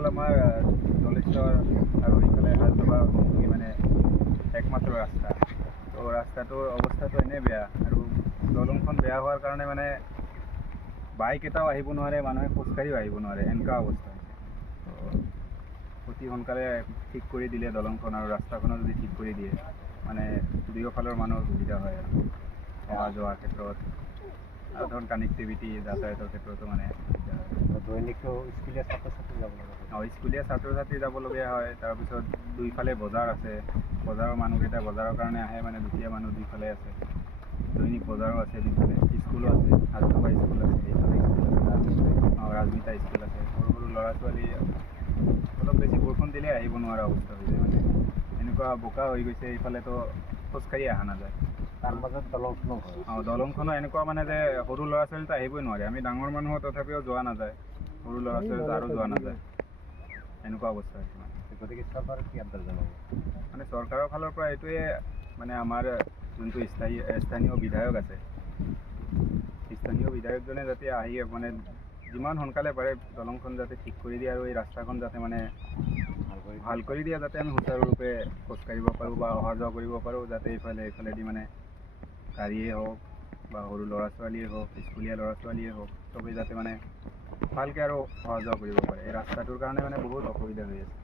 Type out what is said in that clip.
হ'ল আমাৰ জলেশ্বৰ আৰু এইফালে হাজদবা মানে একমাত্ৰ ৰাস্তা। তো ৰাস্তাটোৰ অৱস্থাটো এনেই বেয়া আৰু দলংখন বেয়া হোৱাৰ কাৰণে মানে বাইক এটাও আহিব নোৱাৰে, মানুহে খোজকাঢ়িও আহিব নোৱাৰে, এনেকুৱা অৱস্থা হৈছে। তো অতি সোনকালে ঠিক কৰি দিলে দলংখন আৰু ৰাস্তাখনো যদি ঠিক কৰি দিয়ে মানে দুয়োফালৰ মানুহৰ সুবিধা হয় আৰু অহা যোৱাৰ ক্ষেত্ৰত আৰু ধৰক কানেক্টিভিটি যাতায়াতৰ ক্ষেত্ৰতো মানে দৈনিক স্কুলীয়া ছাত্ৰ ছাত্ৰী যাব লাগে। স্কুলীয়া ছাত্ৰ ছাত্ৰী যাবলগীয়া হয়। তাৰপিছত দুইফালে বজাৰ আছে, বজাৰৰ মানুহকেইটা বজাৰৰ কাৰণে আহে, মানে দুখীয়া মানুহ দুইফালে আছে, দৈনিক বজাৰো আছে, দুইফালে স্কুলো আছে, হাজদবা স্কুল আছে, এইফালে স্কুল আছে, ৰাজমিতা স্কুল আছে। সৰু সৰু ল'ৰা ছোৱালী অলপ বেছি বৰষুণ দিলে আহিব নোৱাৰা অৱস্থা হৈ যায়, মানে এনেকুৱা বোকা হৈ গৈছে। এইফালেতো খোজকাঢ়ি অহা নাযায়। তাৰ মাজত দলংখনো দলংখনো এনেকুৱা মানে যে সৰু ল'ৰা ছোৱালীটো আহিবই নোৱাৰে। আমি ডাঙৰ মানুহৰ তথাপিও যোৱা নাযায়, সৰু ল'ৰা ছোৱালীটো আৰু যোৱা নাযায়, এনেকুৱা অৱস্থা হৈছে। গতিকে চৰকাৰ কি আপডাল জনাব? মানে চৰকাৰৰ ফালৰ পৰা এইটোৱে মানে আমাৰ যোনটো স্থানীয় বিধায়ক আছে, স্থানীয় বিধায়কজনে যাতে আহি মানে যিমান সোনকালে পাৰে দলংখন যাতে ঠিক কৰি দিয়ে আৰু এই ৰাস্তাখন যাতে মানে ভাল কৰি দিয়ে, যাতে আমি সুচাৰুৰূপে খোজকাঢ়িব পাৰোঁ বা অহা যোৱা কৰিব পাৰোঁ, যাতে এইফালেদি মানে গাড়ীয়ে হওক বা সৰু ল'ৰা ছোৱালীয়ে হওক, স্কুলীয়া ল'ৰা ছোৱালীয়ে হওক, চবেই যাতে মানে ভালকৈ আৰু অহা যোৱা কৰিব পাৰে। এই ৰাস্তাটোৰ কাৰণে মানে বহুত অসুবিধা হৈ আছে।